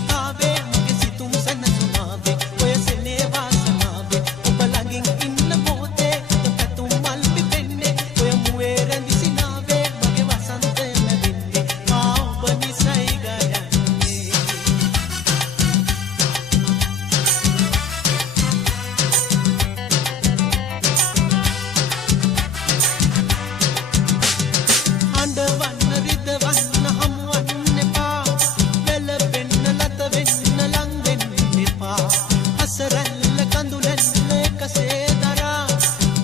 කතාවේ මගේ සිතුම් සනසුනාවේ ඔය සෙනේ වාසනාවේ ඔබ ළඟින් ඉන්න මොහොතේ පැතුම් මල් පිපෙන්නේ ඔය මුවේ රැඳි සිනාවේ මගේ වසන්තය ලැබෙන්නේ මා ඔබ නිසයි ගයන්නේ අඬවන්න රිදවන්න හමුවන්න එපා වැළපෙන්න ලත වෙන්න ලං වෙන්න එපා අසරැල්ල කඳුලැල්ල එකසේ දරා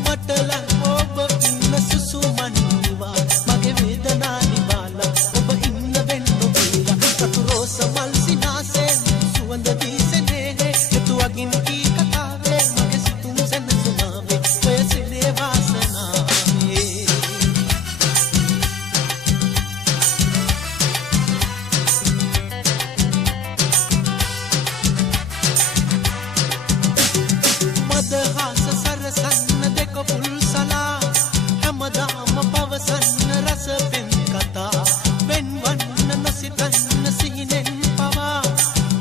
මට ලං ඔබ ඉන්න සුසුමන් නිවා මගේ වේදනා නිවාලා ඔබ ඉන්න වෙන්න ඔබීලා සතු රෝස මල් සිනාසේ සුවඳ දීසනේ යතුවගින් කී කතාවේ මගේ සිතුම් සැනසුනාවේ ඔය සෙනේ වාසනාවේ මදහස සරසන්න දෙක පුල් සලා හැමදාම පවසන්න රස පෙම් කතා වෙන්වන්න නොසිතන්න සිහිනෙන් පවා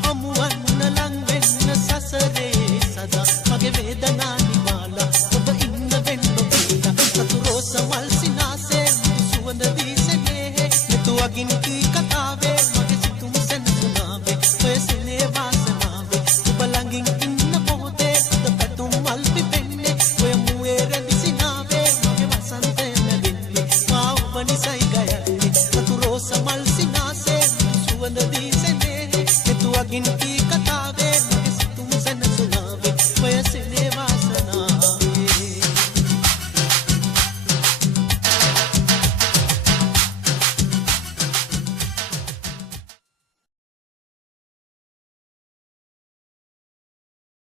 හමුවන්න ලං වෙන්න සසරේ සදා මගේ වේදනා නිවාලා ඔබ ඉන්න වෙන්න ඔබීලා සතු රෝස මල් සිනාසේ සුවඳ දීසනේ යතුවගින් කී කතාවේ මගේ සිතුම් සැනසුනාවේ ඔය සෙනේ වාසනාවේ ඔබ ළඟින් ඉන්න මොහොතේ පැතුම් මල් පිපෙන්නේ ඔය මුවේ රැඳි සිනාවේ මගේ වසන්තය ලැබෙන්නේ මා ඔබ නිසයි